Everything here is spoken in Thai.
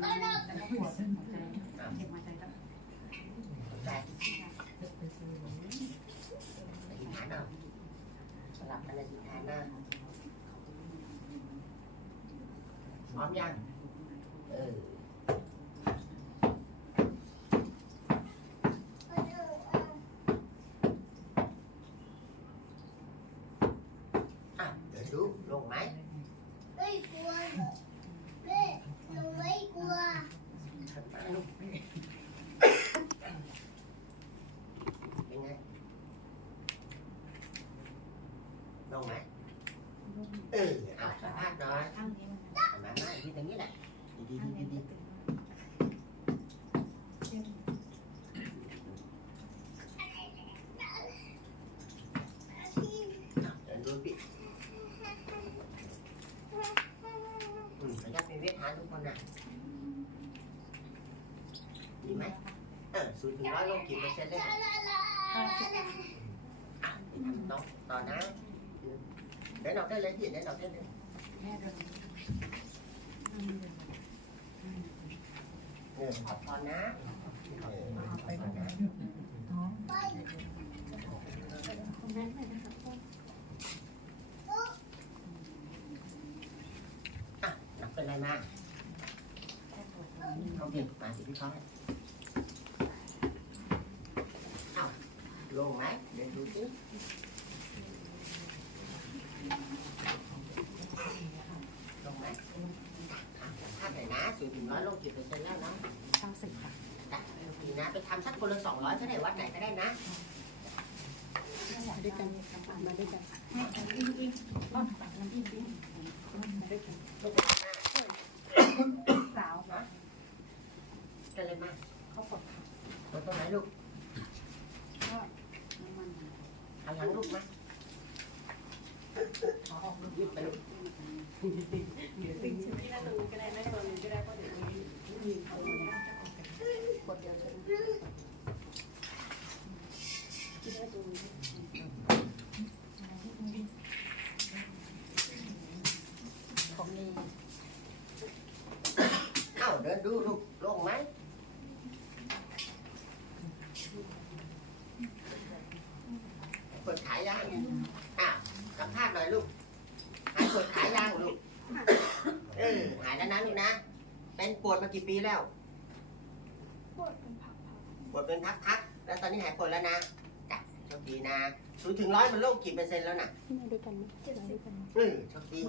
แต่ก็ปวดหัวใจเจ็บหัวใจแล้วสลับกันอธิฐานนะพร้อมยัง เอออะเดี๋ยวดูลงไหมไม่กลัวแม่หนูไม่กลัว เป็นไงลงไหมเออเอาสัมภาษณ์หน่อ กคนนะดีไหมเออศูนย์ถึงร้อยลงกี่เปอร์เซ็นต์เลยอะไปทำน้องต่อนะเดินออกได้เลยพี่เดินออกได้เลยแม่เดินเออขอพรนะเออขอพรนะท้องอะนับเป็นไรมาโอเคมาสิพี่ท้องเอ้า ลงไหมเดินดูสิลงไหมอะสัมภาษณ์หนนะศูนย์ถึงร้อยลงกี่เปอร์เซ็นต์แล้วนะเก้าสิบค่ะดีนะ ไปทำสักคนละสองร้อยก็ได้วัดไหนก็ได้นะมาด้วยกันมาด้วยกันอิงอิงร่อนตักน้ำอิงอิงมาด้วยกันลูกไปทำหน้าสาวเจะเลยมาเขากดกดตรงไหนลูกน้ำมัน หันหลังลูกมาขอออกลูกยืดไปลูกเดี๋ยวตึงช่ไหมที่นั่นตรงนี้ก็ได้ไม่ตรงนี้ก็ได้เพราะเดี๋ยวนี้มีเขากดเดียวใช่ไหมที่ได้ตรงนี้ของมีเอ้าเดินดูลูกลงไหม เปิดขายยังอะสัมภาษณ์หน่อยลูก หายปวดขายยังลูก เออ หายแล้วนะลูกนะ เป็นปวดมากี่ปีแล้ว ปวดเป็นผักปวดเป็นพักๆ แล้วตอนนี้หายปวดแล้วนะจ้ะโชคดีนะศูนย์ถึงร้อยมันโล่งกี่เปอร์เซ็นต์แล้วน่ะเจ็ดสิบเออโชคดีม